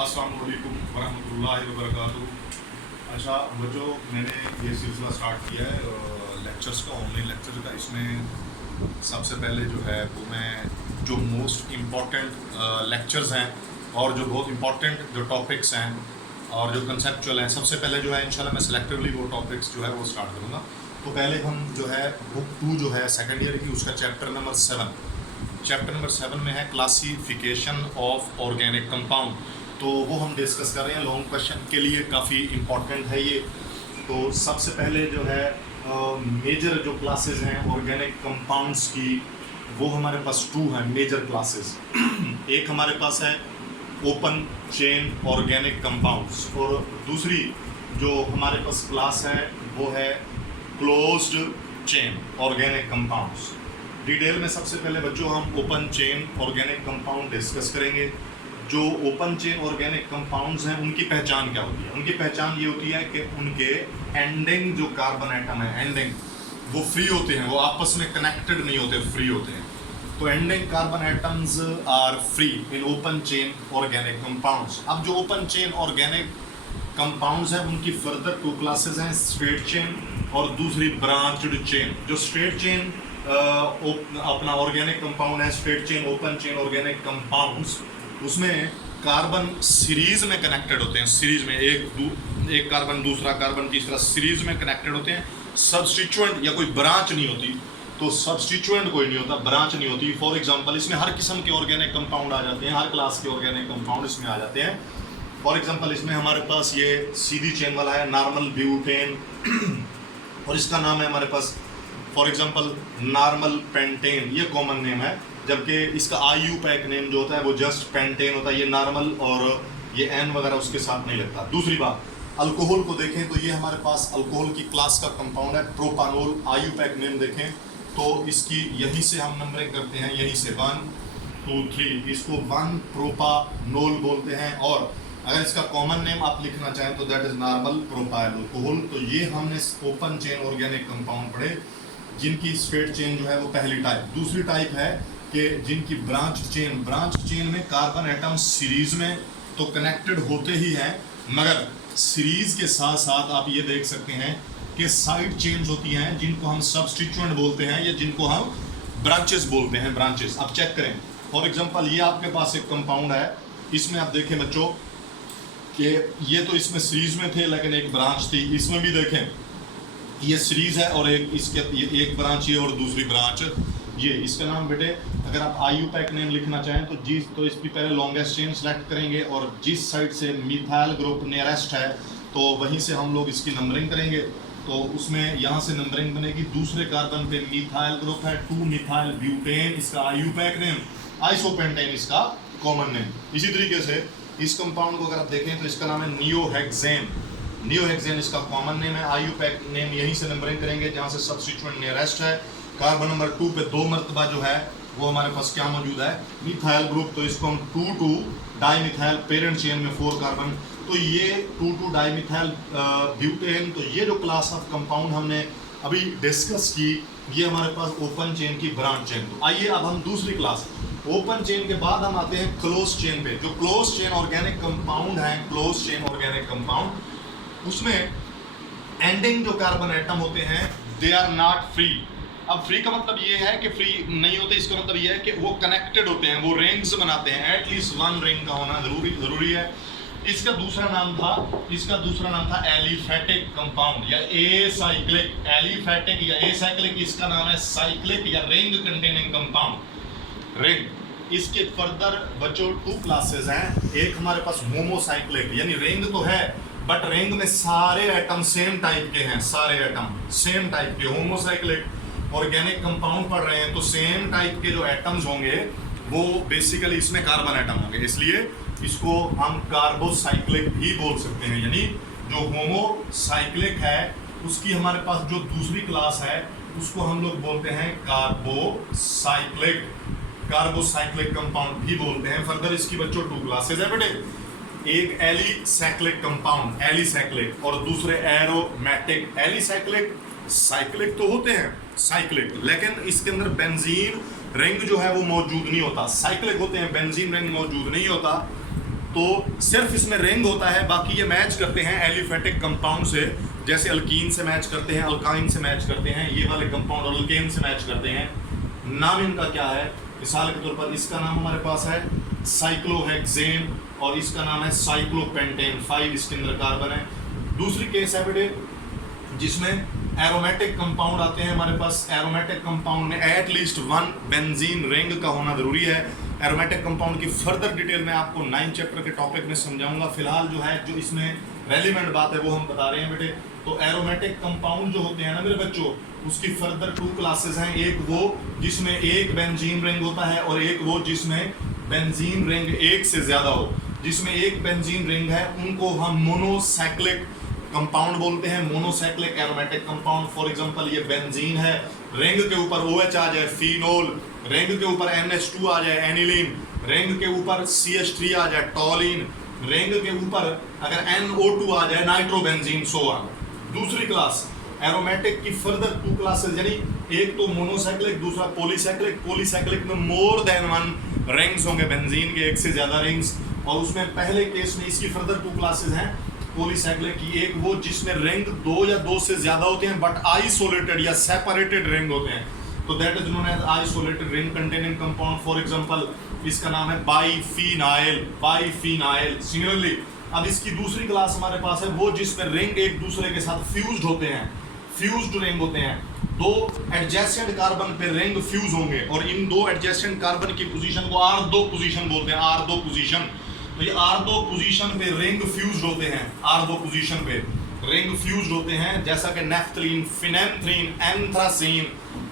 अस्सलाम वालेकुम वरहमतुल्लाहि वबरकातुहू। अच्छा बच्चों, मैंने ये सिलसिला स्टार्ट किया है लेक्चर्स का, ऑनलाइन लेक्चर का। इसमें सबसे पहले जो है वो मैं जो मोस्ट इम्पॉर्टेंट लेक्चर्स हैं और जो बहुत इम्पॉर्टेंट जो टॉपिक्स हैं और जो कंसेप्चुअल हैं, सबसे पहले जो है इंशाल्लाह मैं सिलेक्टिवली वो टॉपिक्स जो है वो स्टार्ट करूँगा। तो पहले हम जो है बुक 2 जो है सेकेंड ईयर की, उसका चैप्टर नंबर 7 में है क्लासिफिकेशन ऑफ ऑर्गेनिक कंपाउंड। तो वो हम डिस्कस कर रहे हैं, लॉन्ग क्वेश्चन के लिए काफ़ी इम्पॉर्टेंट है ये। तो सबसे पहले जो है मेजर जो क्लासेस हैं ऑर्गेनिक कंपाउंड्स की, वो हमारे पास 2 हैं मेजर क्लासेस। एक हमारे पास है ओपन चेन ऑर्गेनिक कंपाउंड्स और दूसरी जो हमारे पास क्लास है वो है closed chain organic compounds. Detail में सबसे पहले बच्चों हम open chain organic compound discuss करेंगे। जो ओपन चेन ऑर्गेनिक कंपाउंड्स हैं उनकी पहचान क्या होती है? उनकी पहचान ये होती है कि उनके एंडिंग जो कार्बन एटम है, एंडिंग वो फ्री होते हैं, वो आपस में कनेक्टेड नहीं होते, फ्री होते हैं। तो ending carbon atoms are free in open chain organic compounds. अब जो ओपन चेन ऑर्गेनिक कंपाउंड्स हैं उनकी फर्दर 2 क्लासेस हैं, स्ट्रेट चेन और दूसरी ब्रांच्ड चेन। जो स्ट्रेट चेन अपना ऑर्गेनिक कंपाउंड है, straight chain open chain organic compounds, उसमें कार्बन सीरीज में कनेक्टेड होते हैं। सीरीज में एक कार्बन दूसरा कार्बन तीसरा सीरीज में कनेक्टेड होते हैं। सब्स्टिट्यूएंट या कोई ब्रांच नहीं होती। तो सब्स्टिट्यूएंट कोई नहीं होता, ब्रांच नहीं होती। फॉर एग्जांपल इसमें हर किस्म के ऑर्गेनिक कंपाउंड आ जाते हैं, हर क्लास के ऑर्गेनिक कंपाउंड इसमें आ जाते हैं। फॉर एग्जांपल इसमें हमारे पास ये सीधी चेन वाला है नॉर्मल ब्यूटेन और इसका नाम है हमारे पास फॉर एग्जांपल नॉर्मल पेंटेन, ये कॉमन नेम है। जबकि इसका IUPAC नेम जो होता है वो जस्ट पेंटेन होता है। ये नॉर्मल और ये N वगैरह उसके साथ नहीं लगता। दूसरी बात, अल्कोहल को देखें तो ये हमारे पास अल्कोहल की क्लास का कंपाउंड है प्रोपानोल। IUPAC नेम देखें तो इसकी यहीं से हम नंबरिंग करते हैं, यहीं से 1 2 3, इसको 1 प्रोपानोल बोलते हैं। और अगर इसका कॉमन नेम आप लिखना चाहें तो that is normal propyl alcohol. तो ये हमने ओपन चेन ऑर्गेनिक कंपाउंड पढ़े, जिनकी स्ट्रेट चेन जो है वो पहली टाइप। दूसरी टाइप है कि जिनकी ब्रांच चेन में कार्बन एटम सीरीज में तो कनेक्टेड होते ही हैं, मगर सीरीज के साथ साथ आप ये देख सकते हैं कि साइड चेन्स होती हैं जिनको हम सब्स्टिट्यूएंट बोलते हैं या जिनको हम ब्रांचेस बोलते हैं, ब्रांचेस। अब चेक करें, फॉर एग्जांपल ये आपके पास एक कंपाउंड है, इसमें आप देखें बच्चों कि ये तो इसमें सीरीज में थे लेकिन एक ब्रांच थी। इसमें भी देखें ये सीरीज है और एक ब्रांच ये और दूसरी ब्रांच ये। इसका नाम बेटे अगर आप IUPAC नेम लिखना चाहें तो इसकी पहले लॉन्गेस्ट चेन सेलेक्ट करेंगे और जिस साइड से मिथाइल ग्रुप नियरेस्ट है तो वहीं से हम लोग इसकी नंबरिंग करेंगे। तो उसमें यहाँ से नंबरिंग बनेगी। दूसरे कार्बन पे मिथाइल ग्रुप है 2 मिथाइल ब्यूटेन, इसका IUPAC नेम, आइसोपेंटेन इसका कॉमन नेम। इसी तरीके से इस कंपाउंड को अगर आप देखें तो इसका नाम है नियोहेक्सेन इसका कॉमन नेम है। IUPAC नेम यहीं से नंबरिंग करेंगे जहाँ से सब्स्टिट्यूएंट नियरेस्ट है। कार्बन नंबर 2 पे 2 मरतबा जो है वो हमारे पास क्या मौजूद है, मिथाइल ग्रुप। तो इसको हम 2 डाईमिथाइल, पेरेंट चेन में 4 कार्बन। तो ये 2 डाईमिथाइल ब्यूटेन। तो ये जो क्लास ऑफ कंपाउंड हमने अभी डिस्कस की, ये हमारे पास ओपन चेन की ब्रांच चेन। तो आइए अब हम दूसरी क्लास, ओपन चेन के बाद हम आते हैं क्लोज चेन पे। जो क्लोज चेन ऑर्गेनिक कंपाउंड है, क्लोज चेन ऑर्गेनिक कंपाउंड, उसमें एंडिंग जो कार्बन एटम होते हैं दे आर नॉट फ्री। अब फ्री का मतलब ये है कि फ्री नहीं होते, इसका मतलब ये है कि वो कनेक्टेड होते हैं, वो रिंग्स बनाते हैं। एटलीस्ट 1 रिंग का होना जरूरी है। इसका दूसरा नाम था एलिफेटिक कंपाउंड या एसाइक्लिक। एलिफेटिक या एसाइक्लिक, इसका नाम है साइक्लिक या रिंग कंटेनिंग कंपाउंड, रिंग। इसके फर्दर बच्चों 2 क्लासेस हैं। एक हमारे पास होमोसाइक्लिक, यानी रिंग तो है बट रिंग में सारे एटम सेम टाइप के हैं, सारे एटम सेम टाइप के। होमोसाइक्लिक ऑर्गेनिक कंपाउंड पढ़ रहे हैं तो सेम टाइप के जो एटम्स होंगे वो बेसिकली इसमें कार्बन एटम होंगे, इसलिए इसको हम कार्बोसाइक्लिक भी बोल सकते हैं। यानी जो होमोसाइक्लिक है उसकी हमारे पास जो दूसरी क्लास है उसको हम लोग बोलते हैं कार्बोसाइक्लिक कंपाउंड भी बोलते हैं। फर्दर इसकी बच्चों 2 क्लासेस है बेटे, एक एलिसाइक्लिक कंपाउंड, एलिसाइक्लिक, और दूसरे एरोमेटिक। एलिसाइक्लिक साइक्लिक तो होते हैं साइक्लिक, लेकिन इसके अंदर बेंजीन रिंग जो है वो मौजूद नहीं होता। साइक्लिक होते हैं, बेंजीन रिंग मौजूद नहीं होता। तो सिर्फ इसमें रिंग होता है, बाकी ये मैच करते हैं एलिफेटिक कंपाउंड से, जैसे अल्कीन से मैच करते हैं, अल्काइन से मैच करते हैं, ये वाले कंपाउंड अल्केन से मैच करते हैं। नाम इनका क्या है? मिसाल के तौर पर इसका नाम हमारे पास है साइक्लोहेक्सेन और इसका नाम है साइक्लोपेंटेन, 5 इसके अंदर कार्बन है। दूसरी केस है बेटे जिसमें एरोमेटिक कंपाउंड आते हैं हमारे पास। एरोमेटिक कंपाउंड में एटलीस्ट 1 बेंजीन रिंग का होना जरूरी है। एरोमेटिक कंपाउंड की फर्दर डिटेल में आपको 9 चैप्टर के टॉपिक में समझाऊंगा। फिलहाल जो है जो इसमें रेलिवेंट बात है वो हम बता रहे हैं बेटे। तो एरोमेटिक कंपाउंड जो होते हैं ना मेरे बच्चों, उसकी फर्दर 2 क्लासेस हैं। एक वो जिसमें एक बेंजीन रिंग होता है और एक वो जिसमें बेंजीन रिंग एक से ज्यादा हो। जिसमें एक बेंजीन रिंग है उनको हम मोनोसाइक्लिक कंपाउंड बोलते हैं, monocyclic aromatic compound. For example ये बेंजीन है, रिंग के ऊपर OH आ जाए फिनोल, रिंग के ऊपर NH2 आ जाए एनिलीन, रिंग के ऊपर CH3 आ जाए टॉलिन, रिंग के ऊपर अगर NO2 आ जाए नाइट्रोबेंजीन, सो ऑन। दूसरी क्लास एरोमेटिक की फर्दर 2 क्लासेस, यानी एक तो मोनोसाइक्लिक, दूसरा पॉलीसाइक्लिक। पॉलीसाइक्लिक में मोर देन 1 रिंग्स होंगे, बेंजीन के एक से ज्यादा रिंग्स। और उसमें पहले केस में इसकी फर्दर 2 क्लासेस हैं पॉलीसाइक्लिक की। एक वो जिसमें रिंग 2 या 2 से ज्यादा होते हैं बट आइसोलेटेड या सेपरेटेड रिंग होते हैं, तो that is known as isolated ring containing compound. For example इसका नाम है बाइफिनाइल, बाइफिनाइल। सिमिलरली अब इसकी दूसरी क्लास हमारे पास है वो जिसमें रिंग एक दूसरे के साथ फ्यूज्ड होते हैं, फ्यूज्ड रिंग होते हैं। 2 एडजेसेंट कार्बन पे रिंग फ्यूज होंगे और इन 2 एडजेसेंट कार्बन की पोजीशन को R2 पोजीशन बोलते हैं, R2 पोजीशन। तो ये R2 पोजीशन पे रिंग फ्यूज्ड होते हैं, R2 पोजीशन पे रिंग फ्यूज्ड होते हैं, जैसा कि नेफ्थलीन, फिनेंथ्रीन, एंथ्रासीन।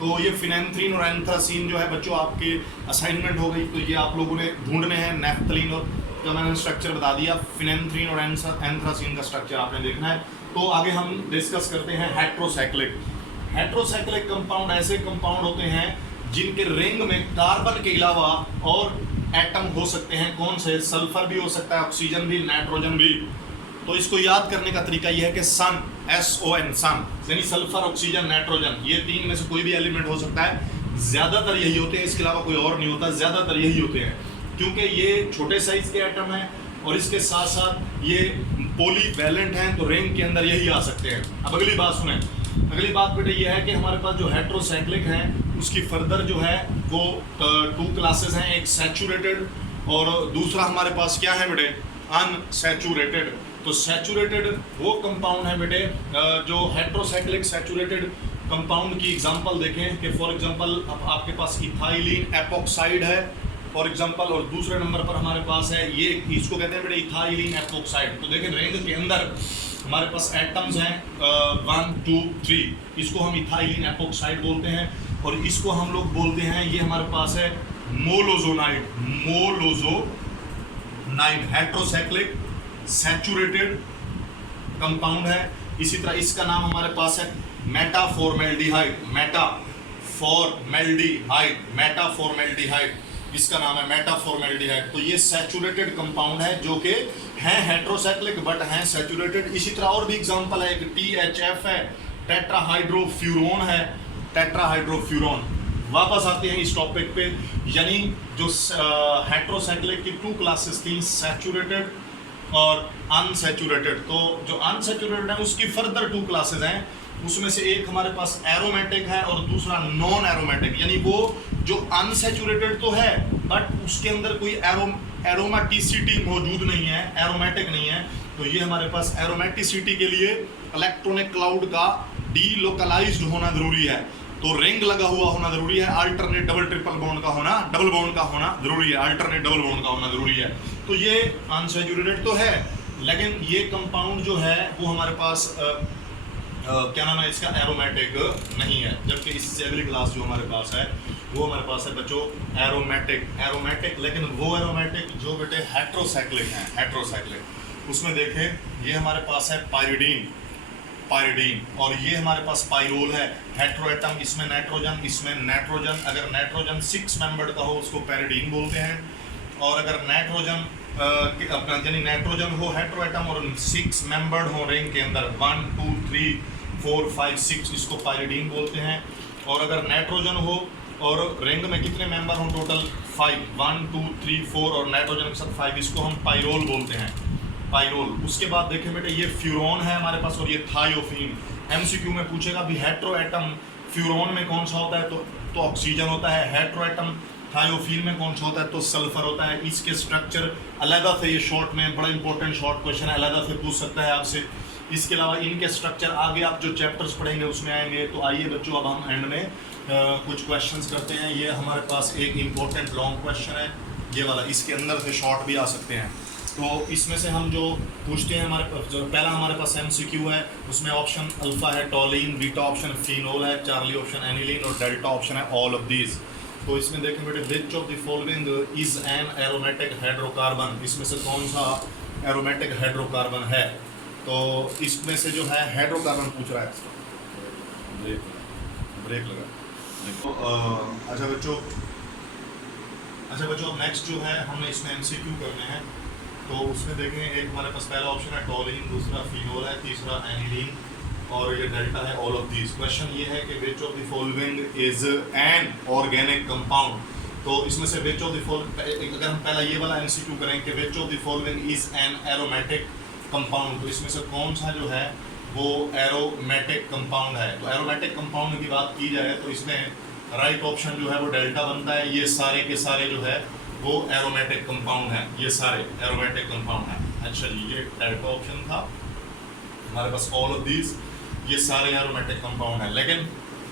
तो ये फिनेंथ्रीन और एंथ्रासीन जो है बच्चों आपके असाइनमेंट हो गई, तो ये आप लोगों ने ढूंढने हैं। नेफ्थलीन और का मैंने स्ट्रक्चर बता दिया, फिनेंथ्रीन और एंथ्रासीन का स्ट्रक्चर आपने देखना है। तो आगे हम डिस्कस करते हैं हेट्रोसाइक्लिक। हेट्रोसाइक्लिक कंपाउंड ऐसे कंपाउंड होते हैं जिनके रिंग में कार्बन के अलावा और एटम हो सकते हैं। कौन से? सल्फर भी हो सकता है, ऑक्सीजन भी, नाइट्रोजन भी। तो इसको याद करने का तरीका यह है कि सन, SON, सन, यानी सल्फर, ऑक्सीजन, नाइट्रोजन, ये 3 में से कोई भी एलिमेंट हो सकता है। ज्यादातर यही होते हैं, इसके अलावा कोई और नहीं होता, ज्यादातर यही होते हैं क्योंकि ये छोटे साइज के एटम हैं और इसके साथ साथ ये पॉलीवैलेंट हैं, तो रिंग के अंदर यही आ सकते हैं। अब अगली बात सुने। अगली बात बेटे ये है कि हमारे पास जो हेट्रोसाइक्लिक है उसकी फर्दर जो है वो 2 क्लासेस हैं, एक सैचुरेटेड और दूसरा हमारे पास क्या है बेटे? अनसैचुरेटेड। तो सैचुरेटेड वो कंपाउंड है बेटे जो हेट्रोसाइक्लिक सैचुरेटेड कंपाउंड की एग्जांपल देखें कि फॉर एग्जांपल अब आपके पास इथाइलिन एपोक्साइड है फॉर एग्जांपल, और दूसरे नंबर पर हमारे पास है ये, इसको कहते हैं बेटे इथाइलिन एपोक्साइड। तो देखें रिंग के अंदर हमारे पास एटम्स हैं 1 2 3, इसको हम इथाइलिन एपोक्साइड बोलते हैं और इसको हम लोग बोलते हैं, ये हमारे पास है मोलोजोनाइड, मोलोजोनाइड हेट्रोसाइक्लिक सैचुरेटेड कंपाउंड है। इसी तरह इसका नाम हमारे पास है मेटाफॉर्मेल्डिहाइड, मेटाफॉर्मेल्डिहाइड, मेटाफॉर्मेल्डिहाइड, इसका नाम है मेटाफॉर्मेल्डिहाइड। तो ये सैचुरेटेड कंपाउंड है जो कि हैं हेट्रोसाइक्लिक बट हैं सैचुरेटेड। इसी तरह और भी एग्जांपल है, एक THF है, टेट्राहाइड्रोफ्यूरोन है, टेट्राहाइड्रोफ्यूरोन। वापस आते हैं इस टॉपिक पे, यानी जो हेट्रोसाइक्लिक की 2 क्लासेस थी, सैचुरेटेड और अनसैचुरेटेड। तो जो अनसैचुरेटेड है उसकी फर्दर 2 क्लासेस हैं, उसमें से एक हमारे पास एरोमेटिक है और दूसरा नॉन एरोमेटिक, यानी वो जो अनसैचुरेटेड तो है बट उसके अंदर कोई एरोमेटिसिटी मौजूद नहीं है, एरोमेटिक नहीं है। तो ये हमारे पास एरोमेटिसिटी के लिए इलेक्ट्रॉनिक क्लाउड का डीलोकलाइज्ड होना जरूरी है, तो रिंग लगा हुआ होना जरूरी है, अल्टरनेट डबल ट्रिपल बॉन्ड का होना, डबल बॉन्ड का होना जरूरी है, अल्टरनेट डबल बॉन्ड का होना जरूरी है। तो ये अनसैचुरेटेड तो है लेकिन ये कंपाउंड जो है वो हमारे पास क्या नाम है इसका, एरोमेटिक नहीं है। जबकि इससे अगली क्लास जो हमारे पास है वो हमारे पास है बच्चों एरोमेटिक, लेकिन वो एरोमेटिक जो बेटे हेट्रोसाइक्लिक हैं, हेट्रोसाइक्लिक। उसमें देखें ये हमारे पास है पायरिडीन और ये हमारे पास पाइरोल है, हेट्रोएटम, इसमें नाइट्रोजन। अगर नाइट्रोजन 6 मेंबर्ड का हो उसको पैरिडीन बोलते हैं, और अगर नाइट्रोजन यानी नाइट्रोजन हो हेट्रोएटम और 6 मेंबर्ड हो रिंग के अंदर 1 2 3 4 5 6, इसको पायरिडीन बोलते हैं। और अगर नाइट्रोजन हो और रिंग में कितने मेंबर हों टोटल 5, 1 2 3 4 और नाइट्रोजन के साथ 5, इसको हम पाइरोल बोलते हैं, पाइरोल। उसके बाद देखें बेटे ये फ्यूरॉन है हमारे पास और ये थायोफीन। एमसीक्यू में पूछेगा भी हेट्रो एटम फ्यूरॉन में कौन सा होता है, तो ऑक्सीजन होता है। हेट्रो एटम थायोफीन में कौन सा होता है, तो सल्फर होता है। इसके स्ट्रक्चर अलग से, ये शॉर्ट में बड़ा इंपॉर्टेंट शॉर्ट क्वेश्चन है, अलग से पूछ सकता है आपसे। इसके अलावा इनके स्ट्रक्चर आगे आप जो चैप्टर्स पढ़ेंगे उसमें आएंगे। तो आइए बच्चों अब हम एंड में कुछ क्वेश्चंस करते हैं। ये हमारे पास एक इम्पोर्टेंट लॉन्ग क्वेश्चन है ये वाला, इसके अंदर से शॉर्ट भी आ सकते हैं। तो इसमें से हम जो पूछते हैं, हमारे जो पहला हमारे पास एमसीक्यू है, उसमें ऑप्शन अल्फा है टॉलिन, बीटा ऑप्शन फिनोल है, चार्ली ऑप्शन एनिलीन और डेल्टा ऑप्शन है ऑल ऑफ दीज। तो इसमें देखें बेटे which of the following is an aromatic hydrocarbon, इसमें से कौन सा एरोमेटिक हाइड्रोकार्बन है। तो इसमें से जो है हाइड्रोकार्बन पूछ रहा है, ब्रेक लगा। तो अच्छा बच्चों अब नेक्स्ट जो है हमने इसमें एमसीक्यू करने हैं। तो उसमें देखें एक हमारे पास पहला ऑप्शन है टॉलिन, दूसरा फिनोल है, तीसरा एनिलीन और ये डेल्टा है ऑल ऑफ दीज। क्वेश्चन ये है कि which of the following is an organic compound. तो इसमें से विच ऑफ द फॉलोइंग, अगर हम पहला ये वाला एमसीक्यू करें कि which of the following is an aromatic compound, तो इसमें से कौन सा जो है वो एरोमेटिक कंपाउंड है। तो एरोमेटिक कंपाउंड की बात की जाए तो इसमें राइट ऑप्शन जो है वो डेल्टा बनता है। ये सारे के सारे जो है वो एरोमेटिक कंपाउंड है, ये सारे एरोमेटिक कंपाउंड है। अच्छा जी, ये डेल्टा ऑप्शन था हमारे पास ऑल ऑफ दीज, ये सारे एरोमेटिक कंपाउंड है। लेकिन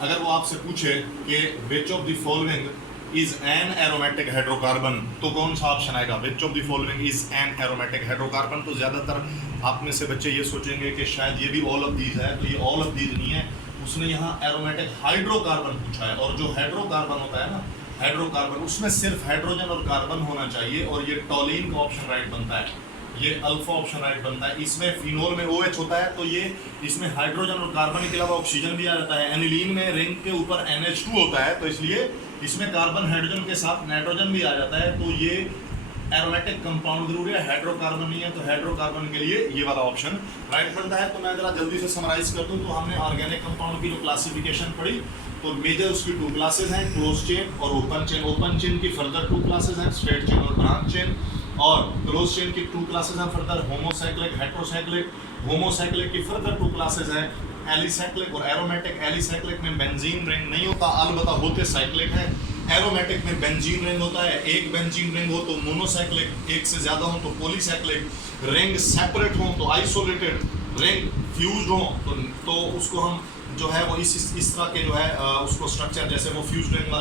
अगर वो आपसे पूछे कि which of the following is an aromatic hydrocarbon, तो कौन सा ऑप्शन आएगा, which of the following is an aromatic hydrocarbon. तो ज़्यादातर आप में से बच्चे ये सोचेंगे कि शायद ये भी ऑल ऑफ दीज है, तो ये ऑल ऑफ दीज नहीं है, उसने यहाँ एरोमेटिक हाइड्रोकार्बन पूछा है। और जो हाइड्रोकार्बन होता है ना, हाइड्रोकार्बन उसमें सिर्फ हाइड्रोजन और कार्बन होना चाहिए, और ये टॉलिन का ऑप्शन राइट बनता है, ये अल्फा ऑप्शन राइट बनता है। इसमें फिनोल में OH होता है, तो ये इसमें हाइड्रोजन और कार्बन के अलावा ऑक्सीजन भी आ जाता है। एनिलीन में रिंग के ऊपर NH2 होता है, तो इसलिए इसमें कार्बन हाइड्रोजन के साथ नाइट्रोजन भी आ जाता है। तो ये एरोमेटिक कंपाउंड जरूर है, हाइड्रोकार्बन नहीं है, तो हाइड्रोकार्बन के लिए ये वाला ऑप्शन राइट बनता है। तो मैं जरा जल्दी से समराइज कर दूं। तो हमने ऑर्गेनिक कंपाउंड की जो क्लासिफिकेशन पढ़ी, तो मेजर उसकी 2 क्लासेस हैं, क्लोज चेन और ओपन चेन। ओपन चेन की फर्दर 2 क्लासेस हैं, स्ट्रेट चेन और ब्रांच चेन। और क्लोज चेन की 2 क्लासेस हैं फर्दर, होमोसाइक्लिक, हेट्रोसाइक्लिक। होमोसाइक्लिक की फर्दर 2 क्लासेस हैं, एलिसाइक्लिक और एरोमेटिक। एलिसाइक्लिक में बेंजीन रिंग नहीं होता, अलबत्ता होते साइक्लिक है। एरोमेटिक में बेंजीन रिंग होता है, एक बेंजीन रिंग हो तो मोनोसाइक्लिक, एक से ज़्यादा हो तो पॉलीसाइक्लिक, रिंग सेपरेट हो तो आइसोलेटेड, रिंग फ्यूज्ड हो तो उसको हम जो है वो इस तरह के जो है उसको स्ट्रक्चर, जैसे वो फ्यूज्ड रिंग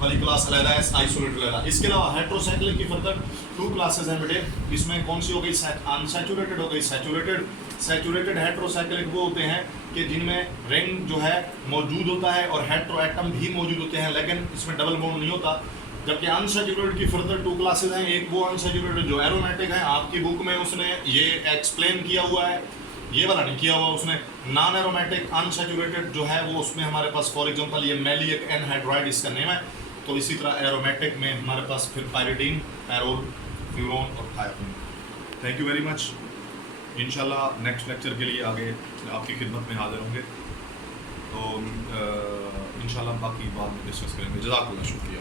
वाली क्लास अलग है, आइसोलेटेड अलग है। इसके अलावा हेट्रोसाइक्लिक की फर्दर 2 क्लासेस हैं बेटे। इसमें कौन सी हो गई, अनसैचुरेटेड हो गई सैचुरेटेड। सैचुरेटेड हेट्रोसाइक्लिक वो होते हैं कि जिनमें रिंग जो है मौजूद होता है और हेट्रो एटम भी मौजूद होते हैं, लेकिन इसमें डबल बॉन्ड नहीं होता। जबकि अनसैचुरेटेड की फर्दर 2 क्लासेस हैं। एक वो अनसैचुरेटेड जो एरोमेटिक है, आपकी बुक में उसने ये एक्सप्लेन किया हुआ है, ये वाला नहीं किया हुआ उसने। नॉन एरोमेटिक अनसैचुरेटेड जो है वो उसमें हमारे पास फॉर एग्जांपल ये मैलिक एनहाइड्राइड इसका नेम है। तो इसी तरह एरोमेटिक में हमारे पास फिर पायरिडीन, पैरोल, फ्यूरोन और thiophene. Thank you very much. इंशाल्लाह नेक्स्ट लेक्चर के लिए आगे आपकी खिदमत में हाजिर होंगे। तो इंशाल्लाह बाकी बाद में डिस्कस करेंगे। जज़ाकल्लाह, शुक्रिया।